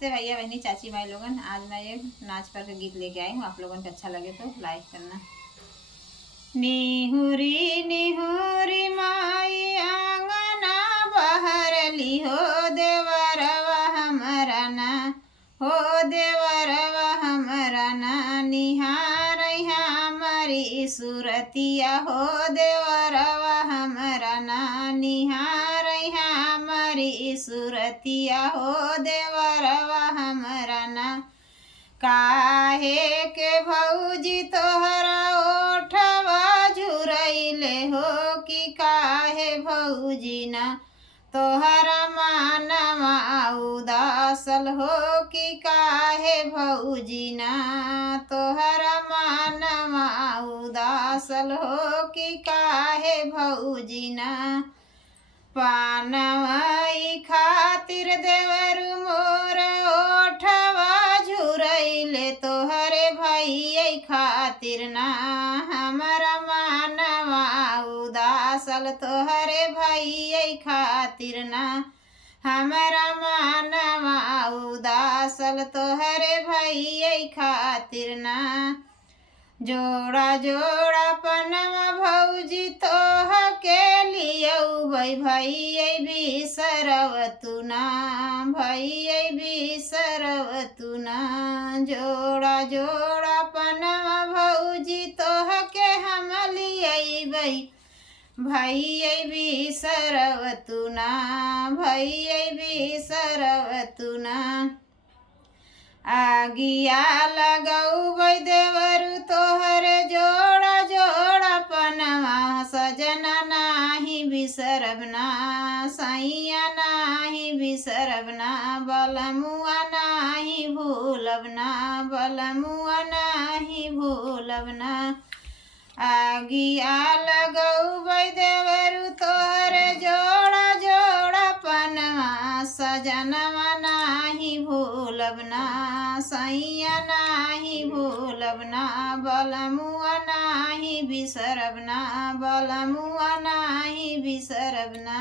नमस्ते भैया बहनी चाची भाई लोगन। आज मैं एक नाच पर का गीत लेके आई हूँ। आप लोगन को अच्छा लगे तो लाइक करना। निहुरी निहुरी माई आंगना बहरली हो देवरवा हमरा ना, हो देवरवा हमरा ना। निहार हमारी सुरतिया हो देवरवा हमरा ना, निहार हमारी सुरतिया हो देवरवा हमरा ना। काहे के भौजी तोहरा ओठवा झुरैले हो, कि काहे भौजी ना तोहरा मानवा उदासल हो, कि काहे भौजी ना तोहरा मानवा उदासल हो, कि काहे भौजी ना। पानवाई खातिर देवरु मोर ओठवा झुरैले तोहरे भैया खातिर ना, हमारा मानवा उदासल तोहरे भैया खातिर ना, हमारा मानवा उदासल तोहरे भैया खातिर ना। जोड़ा जोड़ा पनवा भौजी तोह के लियौबै भैया बिसरवतु ना, भैया बिसरवतु ना। जोड़ा जोड़ा पनवा भौजी तोह के हम लियबै भैया बिसरवतु ना, भैया बिसरवतु ना। आगिया लगौबै देवरु तोहरे जोड़ा जोड़ा पनवा, सजना नाही बिसरब ना, सैया नाही बिसरब ना। बलमुआ नाही भूलब ना, बलमुआ नाही भूलब ना। आगिया लगौबै देवरु तोहरे जोड़ा जोड़ा पनवा, सजनवा नाही भूलब ना, सैया नाही भूलब ना। बलमुआ नाही बिसरब ना, बलमुआ नाही बिसरब ना।